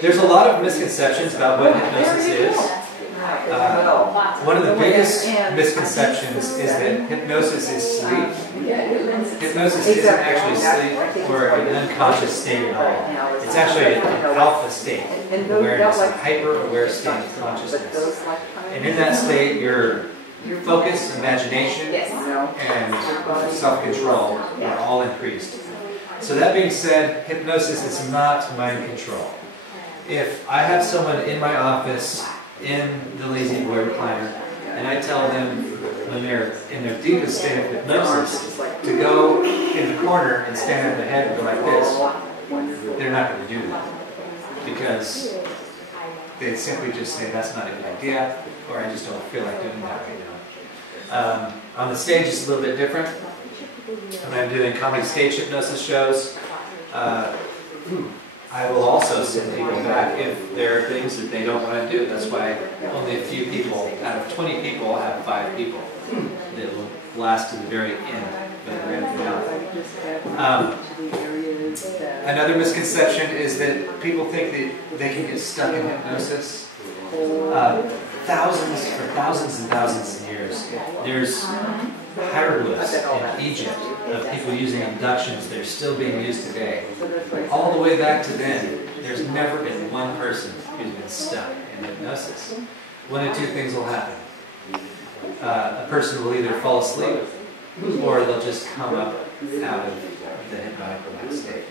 There's a lot of misconceptions about what hypnosis is. One of the biggest misconceptions is that hypnosis is sleep. Hypnosis isn't actually sleep or an unconscious state at all. It's actually an alpha state, awareness, a hyper-aware state of consciousness. And in that state, your focus, imagination, and self-control are all increased. So that being said, hypnosis is not mind control. If I have someone in my office in the lazy boy recliner, and I tell them when they're in their deepest state of hypnosis to go in the corner and stand on their head and go like this, they're not going to do that. Because they simply just say, that's not a good idea, or I just don't feel like doing that right now. On the stage it's a little bit different. When I'm doing comedy stage hypnosis shows, I will also send people back if there are things that they don't want to do. That's why only a few people, out of 20 people, I have 5 people that will last to the very end, but grand finale. Another misconception is that people think that they can get stuck in hypnosis. For thousands and thousands of years, there's hieroglyphs in Egypt of people using inductions that are still being used today. All the way back to then, there's never been one person who's been stuck in hypnosis. One of two things will happen. A person will either fall asleep, or they'll just come up out of the hypnotic relaxed state.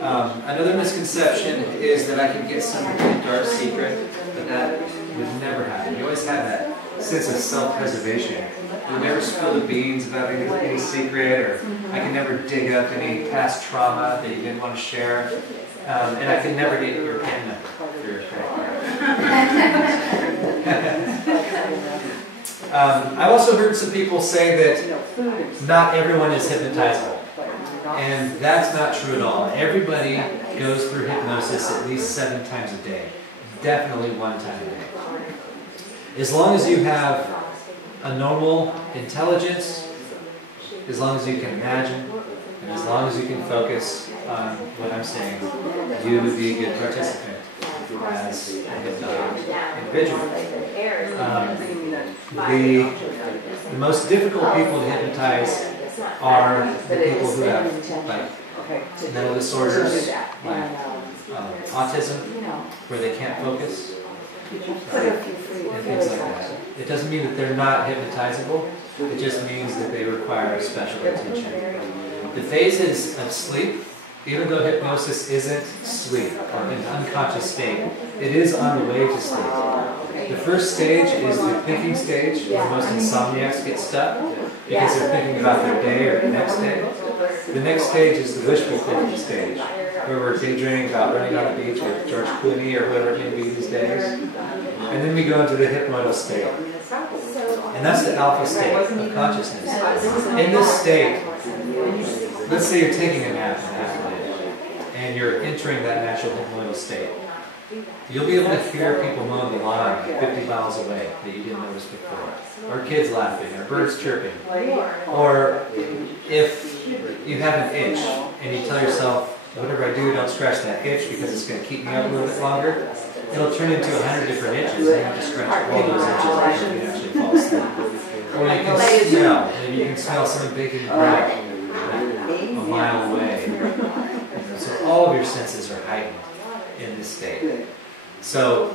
Another misconception is that I can get some really dark secret, but that would never happen. You always have that sense of self-preservation. You never spill the beans about any secret, or I can never dig up any past trauma that you didn't want to share, and I can never get your PIN number for your credit card. I've also heard some people say that not everyone is hypnotizable. And that's not true at all. Everybody goes through hypnosis at least 7 times a day. Definitely 1 time a day. As long as you have a normal intelligence, as long as you can imagine, and as long as you can focus on what I'm saying, you would be a good participant as a hypnotic individual. The most difficult people to hypnotize are the people who have mental disorders, like autism, where they can't focus, and things like that. It doesn't mean that they're not hypnotizable, it just means that they require special attention. The phases of sleep, even though hypnosis isn't sleep or an unconscious state, it is on the way to sleep. The first stage is the thinking stage, where most insomniacs get stuck because they're thinking about their day or the next day. The next stage is the wishful thinking stage, where we're daydreaming about running on the beach with George Clooney or whatever it may be these days. And then we go into the hypnoidal state. And that's the alpha state of consciousness. In this state, let's say you're taking a nap in the afternoon, and you're entering that natural hypnoidal state. You'll be able to hear people mowing the lawn 50 miles away that you didn't notice before. Or kids laughing, or birds chirping. Or if you have an itch and you tell yourself, whatever I do, don't scratch that itch because it's going to keep me up a little bit longer, it'll turn into 100 different itches, and you have to scratch all those itches before you can actually fall asleep. Or you can smell, maybe you can smell something big in the ground a mile away. So all of your senses are heightened in this state. So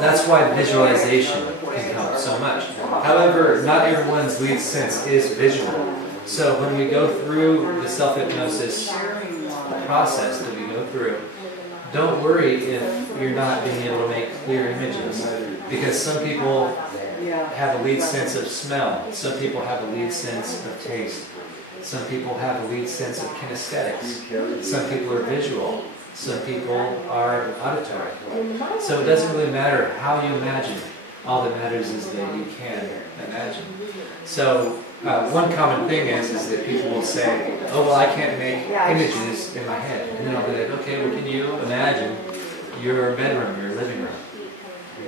that's why visualization can help so much. However, not everyone's lead sense is visual. So when we go through the self-hypnosis process that we go through, don't worry if you're not being able to make clear images. Because some people have a lead sense of smell. Some people have a lead sense of taste. Some people have a lead sense of kinesthetics. Some people are visual. Some people are auditory. So it doesn't really matter how you imagine. All that matters is that you can imagine. So one common thing is that people will say, oh, well, I can't make images in my head. And then I'll be like, okay, well, can you imagine your bedroom, your living room?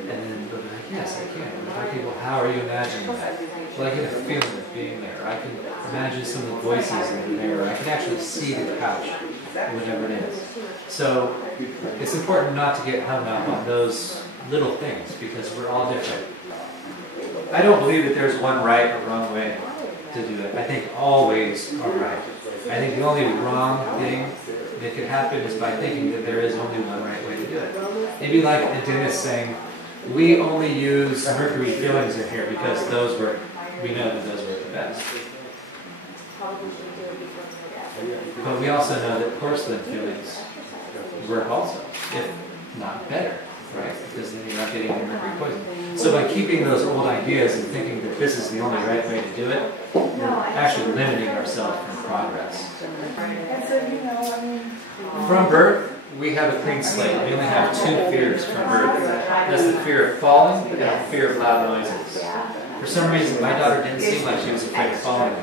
And then they'll be like, yes, I can. And other people, how are you imagining that? Well, I get a feeling of being there. I can imagine some of the voices that are there. I can actually see the couch, whatever it is. So it's important not to get hung up on those little things because we're all different. I don't believe that there's one right or wrong way to do it. I think all ways are right. I think the only wrong thing that could happen is by thinking that there is only one right way to do it. Maybe like a dentist saying, we only use mercury fillings in here because we know that those work the best. But we also know that porcelain fillings work also, if not better, right? Because then you're not getting the mercury poison. So by keeping those old ideas and thinking that this is the only right way to do it, we're actually limiting ourselves from progress. From birth, we have a clean slate. We only have two fears from birth. That's the fear of falling and the fear of loud noises. For some reason, my daughter didn't seem like she was afraid of falling.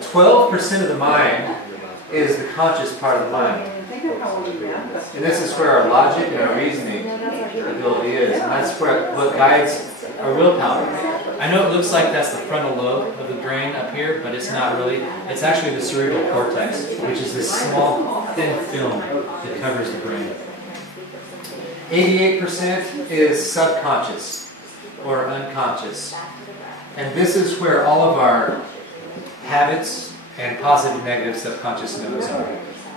12% of the mind is the conscious part of the mind. And this is where our logic and our reasoning ability is. And that's what guides our willpower. I know it looks like that's the frontal lobe of the brain up here, but it's not really. It's actually the cerebral cortex, which is this small, thin film that covers the brain. 88% is subconscious or unconscious. And this is where all of our habits and positive and negative subconscious nodes are.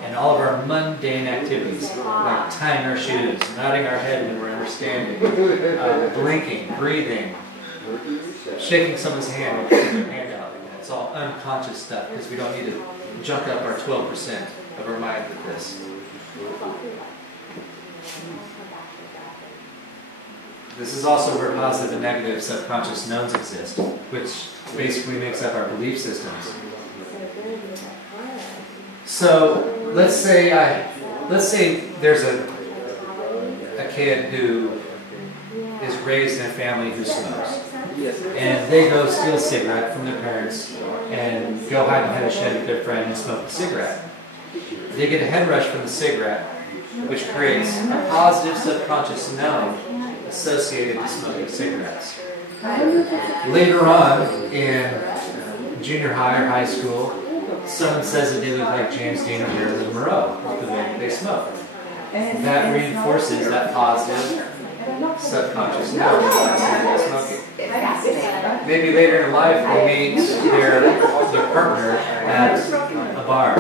And all of our mundane activities, like tying our shoes, nodding our head when we're understanding, blinking, breathing, shaking someone's hand and putting their hand out. It's all unconscious stuff because we don't need to junk up our 12% of our mind with this. This is also where positive and negative subconscious nodes exist, which basically makes up our belief systems. So let's say there's a kid who is raised in a family who smokes, and they go steal a cigarette from their parents and go hide behind a shed with their friend and smoke a cigarette. They get a head rush from the cigarette, which creates a positive subconscious node associated with smoking cigarettes. Later on in junior high or high school, someone says that they look like James Dean or Marilyn Monroe with the way that they smoke. That reinforces that positive subconscious node associated with smoking. Maybe later in life they meet their partner at a bar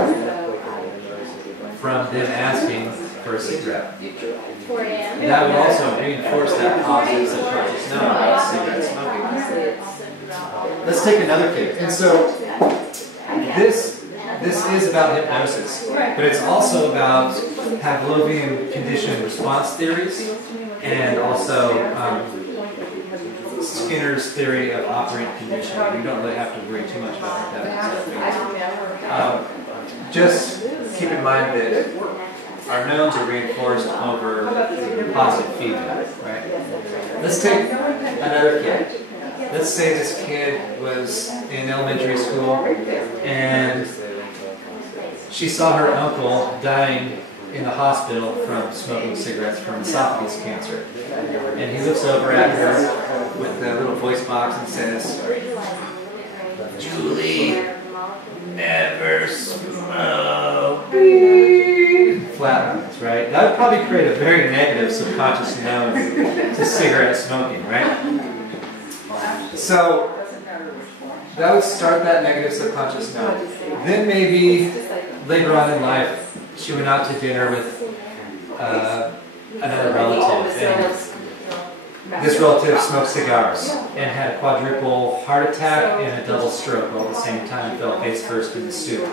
from them asking for a cigarette. And that would also reinforce that positive subconscious node about cigarette smoking. Let's take another kid. And so this is about hypnosis, but it's also about Pavlovian conditioned response theories and also Skinner's theory of operant conditioning. You don't really have to worry too much about what that means. Just keep in mind that our nodes are reinforced over positive feedback, right? Let's take another kid. Let's say this kid was in elementary school and she saw her uncle dying in the hospital from smoking cigarettes from esophagus cancer. And he looks over at her with the little voice box and says, "Julie, never smoke." Flat, right? That would probably create a very negative subconscious node to cigarette smoking, right? So that would start that negative subconscious node. Then maybe later on in life, she went out to dinner with another relative, and this relative smoked cigars and had a quadruple heart attack and a double stroke all at the same time, fell face first in the soup.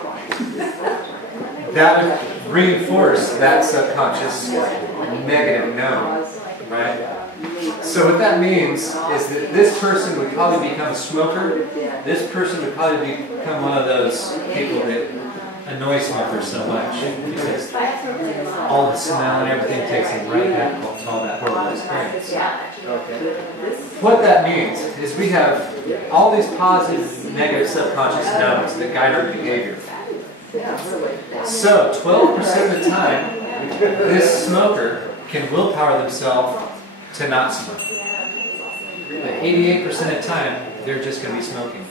That would reinforce that subconscious negative node, right? So what that means is that this person would probably become a smoker. This person would probably become one of those people that annoy smokers so much because all the smell and everything takes them right back to all that horrible experience. What that means is we have all these positive and negative subconscious nodes that guide our behavior. So 12% of the time, this smoker can willpower themselves to not smoke. But 88% of the time, they're just going to be smoking.